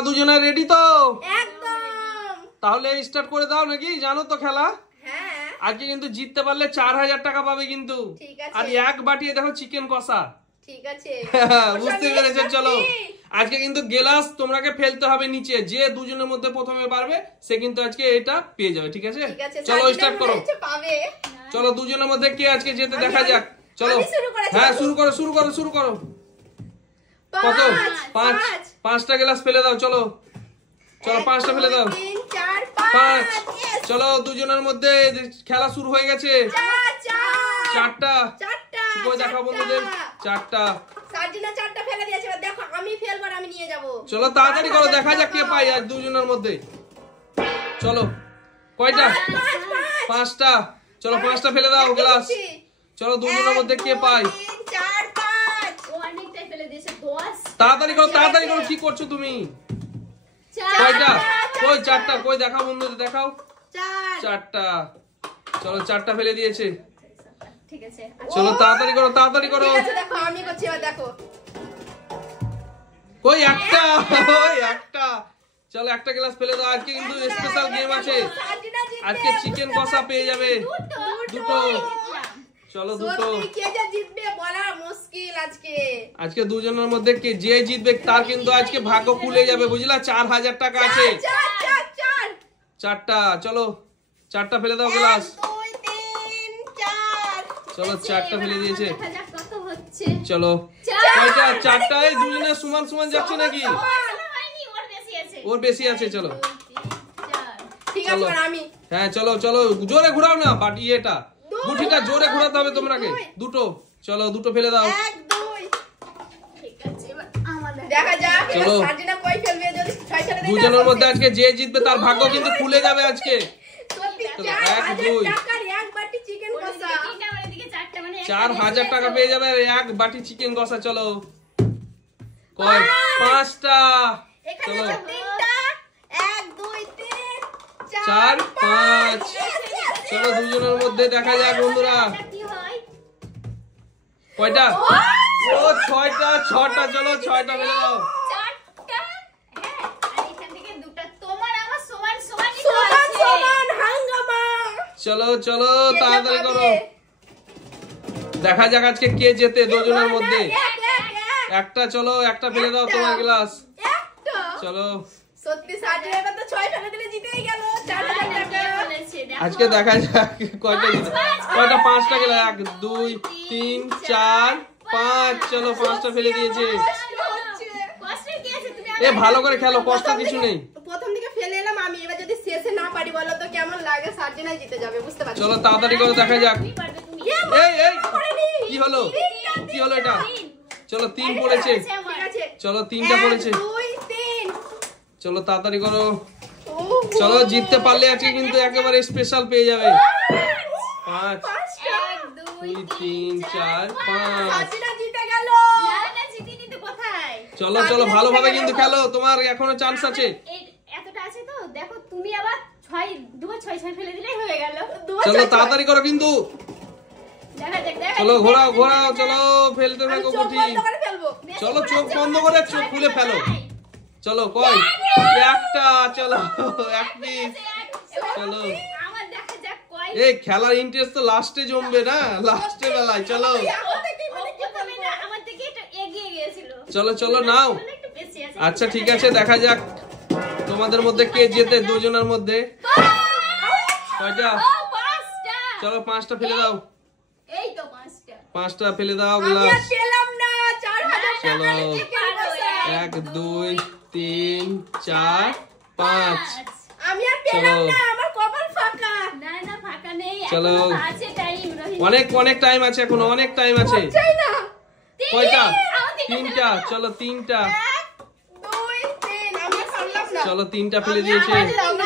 তোমরা দুজনে রেডি তো? একদম। তাহলে স্টার্ট করে দাও নাকি? জানো তো খেলা? হ্যাঁ। আজকে কিন্তু জিততে পারলে 4000 টাকা পাবে কিন্তু। ঠিক আছে। আর এক বাটি দেখো চিকেন কষা। ঠিক আছে। বুঝতে পেরেছো? চলো আজকে কিন্তু গ্লাস তোমাকে ফেলতে হবে নিচে। যে দুজনের মধ্যে প্রথমে পারবে সে কিন্তু আজকে এটা পেয়ে যাবে। ঠিক আছে? চলো স্টার্ট করো। চলো দুজনের মধ্যে কে আজকে যেতে দেখা যাক। চলো হ্যাঁ শুরু করো। কত? 5টা গ্লাস ফেলে দাও। চলো 5টা ফেলে দাও। 5। চলো দুজনের মধ্যে খেলা শুরু হয়ে গেছে। 4টা কই দেখাও বন্ধুদের। 4টা সার্জিনা 4টা ফেলে দিয়েছে। এবার দেখো আমি ফেলবো আর আমি নিয়ে যাব। চলো তাড়াতাড়ি করো, দেখা যাক কে পায় আজ দুজনের মধ্যে। চলো কয়টা? 5টা। চলো 5টা ফেলে দাও গ্লাস। চলো দুজনের মধ্যে কে পায়? 3 4 5 ও অনেকটাই ফেলে দিয়েছে। 10। তাড়াতাড়ি করো কি করছো তুমি? কয়টা? কই 4টা কই দেখাও বন্ধুদের দেখাও। 4টা। চলো 4টা ফেলে দিয়েছে। ঠিক আছে। চলো তাড়াতাড়ি করো। ঠিক আছে দেখো আমি করছি। এবার দেখো কই একটা। ওই একটা। চলো একটা গ্লাস ফেলে দাও। আজকে কিন্তু স্পেশাল গেম আছে। আজকে চিকেন কষা পেয়ে যাবে দুটো। চলো দুটো। কে যে জিতবে বলা মুশকিল আজকে। আজকে দুজনের মধ্যে কে যে জিতবে তার কিন্তু আজকে ভাগ্য খুলে যাবে, বুঝলা? 4000 টাকা আছে। 4টা। চলো 4টা ফেলে দাও গ্লাস। 2 3 4 চলো 4টা ফেলে দিয়েছে। দেখা যাক কত হচ্ছে। চলো কয়টা? 4টায় দুজনে সমান যাচ্ছে নাকি? হয়নি, ওর বেশি আছে। ওর বেশি আছে। চলো 2 3 4। ঠিক আছে আর আমি হ্যাঁ চলো জোরে ঘোরাও না বাটি। এটা গুটিটা জোরে ঘোরাতে হবে তোমাকে। দুটো। চলো দুটো ফেলে দাও। 1 2 ঠিক আছে এবার আমাদের দেখা যাক চলো। সার্জিনা কই ফেলবে। যদি 6 ফেলে দেয় দুজনের মধ্যে আজকে যে জিতবে তার ভাগ্য কিন্তু খুলে যাবে আজকে। সত্যি চলো, 4000 2 টাকার এক বাটি চিকেন কষা। 3টা আমার এদিকে 4টা মানে 4000 টাকা পেয়ে যাবে আর এক বাটি চিকেন কষা। চলো কয়? 5টা। এখানে চলো আছে 3টা 1 2 3 4 5। চলো দুজনের মধ্যে দেখা যাক বন্ধুরা কি হয়। কয়টা। ও 6টা। চলো 6টা ফেলে দাও। 4টা। হ্যাঁ আর এখান থেকে 2টা। তোমার আমার সমান সমানই তো সমান আছে। সমান হাঙ্গামা। চলো তাড়াতাড়ি করো। দেখা যাক আজকে কে জেতে দুজনের মধ্যে। একটা। চলো একটা ফেলে দাও তোমার গ্লাস। একটা। চলো সত্যি সার্জিনা এবার তো 6 ফেলে দিলে জিতেই গেল 4000 টাকা। আজকে দেখা যাক কয়টা জিতে। কয়টা? 5টা গেল। 1 2 3 4 5। চলো 5টা ফেলে দিয়েছে। কষ্টের কি আছে তুমি এ ভালো করে খেলো, কষ্ট কিছু নেই। প্রথম দিকে ফেলে এলাম আমি। এবার যদি শেষে না পারি বলো তো কেমন লাগে? সার্জিনাই জিতে যাবে বুঝতে পারছি। চলো তাড়াতাড়ি করে দেখা যাক। তুমি পারবে তুমি। এই কি হলো এটা? চলো 3 পড়েছে। ঠিক আছে চলো 3টা পড়েছে। 2 3 চলো তাড়াতাড়ি করো। চলো জিততে পারলে আজকে কিন্তু একেবারে স্পেশাল পেয়ে যাবে। 5 1 2 2 3 4 5। সার্জিনা জিতে গেল। না জিতিনি তো কোথায়। চলো ভালোভাবে কিন্তু খেলো, তোমার এখনো চান্স আছে। এই এতটা আছে তো দেখো তুমি আবার 6 2 6 ফেলে দিলেই হয়ে গেল। চলো তাড়াতাড়ি করো কিন্তু। দেখা যাক চলো ঘোরাও। চলো ফেলতে থাকো গুটি। চলো চোখ বন্ধ করে চোখ খুলে ফেলো। চলো কয়? একটা। চলো এক পিস। চলো আমার দেখা যাক কয়। এই খেলার ইন্টারেস্ট তো লাস্টে জমবে না, লাস্টে বেলায়। চলো প্রথমে না আমার থেকে একটু এগিয়ে গিয়েছিল। চলো নাও। একটু বেশি আছে। আচ্ছা ঠিক আছে, দেখা যাক তোমাদের মধ্যে কে জেতে দুজনের মধ্যে। কয়টা? 5টা। চলো 5টা ফেলে দাও। এই তো 5টা। 5টা ফেলে দাও আমি গ্লাস। আর পেলাম না 4000 চলো টাকার চিকেন কষা। 1 2 3 4 5। আমি আর পেলাম চলো। না, আমার কপাল ফাঁকা। না ফাঁকা নেই। চলো। এখনো আছে টাইম রহিম। অনেক টাইম আছে, এখনো অনেক টাইম আছে। চাই না। কয়টা? আমার দিকে 3টা। চলো 3টা। 1 2 3 আমি পারলাম না। চলো 3টা ফেলে দিয়েছে।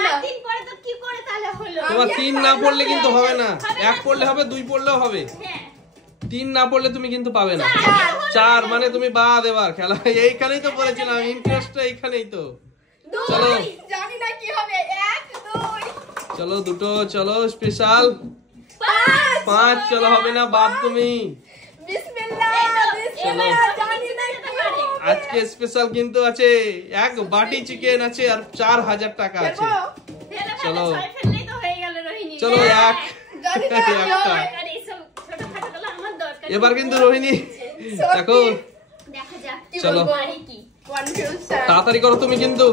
না 3 পরে তো কি করে তাহলে হলো? তোমার 3 না পড়লে কিন্তু হবে না। 1 পড়লে হবে, 2 পড়লেও হবে। হ্যাঁ 3 না পড়লে তুমি কিন্তু পাবে না। 4 মানে তুমি বাদ এবার খেলা। এইখানেই তো বলেছিলাম ইন্টারেস্টটা এইখানেই তো। চলো। জানি না কি হবে। 1 2 চলো দুটো। চলো স্পেশাল 5 5। চলো হবে না, বাদ তুমি। বিসমিল্লাহ। আজকে স্পেশাল কিন্তু আছে, এক বাটি চিকেন আছে আর 4000 টাকা আছে। চলো চলো এক এবার কিন্তু রোহিণী দেখো, চলো তাড়াতাড়ি করো তুমি কিন্তু।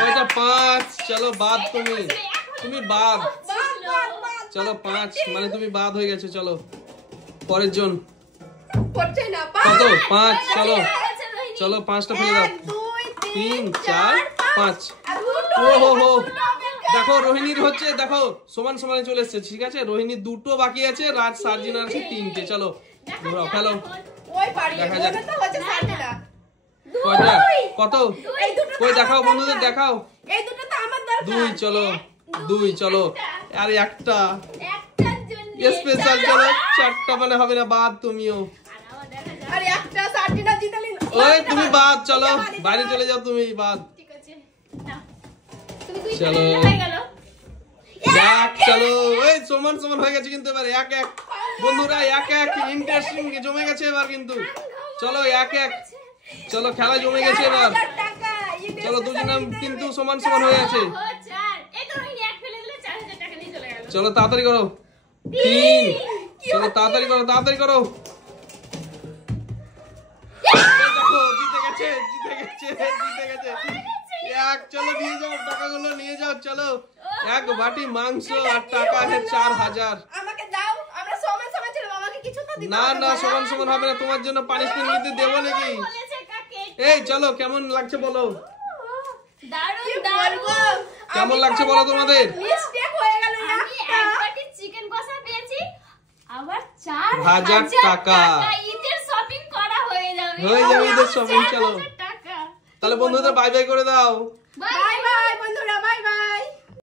কয়টা 5, চলো বাদ, তুমি বাদ। চলো 5 মানে তুমি বাদ হয়ে গেছে। চলো পরের জন কত? 5। চলো চলো 5টা ফেলে দাও। 3 4 5। ওহো দেখো রোহিণীর হচ্ছে, দেখো সমান সমানে চলে এসেছে। ঠিক আছে, রোহিণীর 2টো বাকি আছে, রাজ সার্জিনার আছে 3টে। চলো ঘোরাও, ফেলো, দেখা যাক কয়টা কত। কই দেখাও বন্ধুদের, দেখাও। 2। চলো 2। চলো আর একটা স্পেশাল। চলো 4টা মানে হবে না, বাদ তুমিও। ওই তুমি বাদ, চলো বাইরে চলে যাও, তুমি বাদ। চলো এক, চলো এই সমান সমান হয়ে গেছে কিন্তু এবার 1-1 বন্ধুরা, 1-1 ইন্টারেস্টিং জমে গেছে এবার কিন্তু। চলো 1-1, চলো খেলা জমে গেছে এবার। চলো দুজনে কিন্তু সমান সমান হয়ে আছে। চলো তাড়াতাড়ি করো। 3। চলো তাড়াতাড়ি করো, তাড়াতাড়ি করো। দেখো জিতে গেছে, জিতে গেছে, জিতে গেছে। এক, চলো নিয়ে যাও টাকাগুলো, নিয়ে যাও। চলো এক বাটি মাংস আর টাকা আছে 4000। আমাকে দাও, আমরা সমান সমান ছিল, আমাকে কিছু তো দিতে না না সমান সমান হবে না, তোমার জন্য পানিশমেন্ট নিতে দেবো নাকি? এই চলো কেমন লাগছে বলো, দারুণ দারুণ। কেমন লাগছে বলো তোমাদের? মিস্টেক হয়ে গেল। আমি এক বাটি চিকেন কষা পেয়েছি, আবার 4000 টাকা। ঈদের শপিং করা হয়ে যাবে, হয়ে যাবে ঈদের শপিং। চলো টাকা। তাহলে বন্ধুদের বাই বাই করে দাও। Bye bye.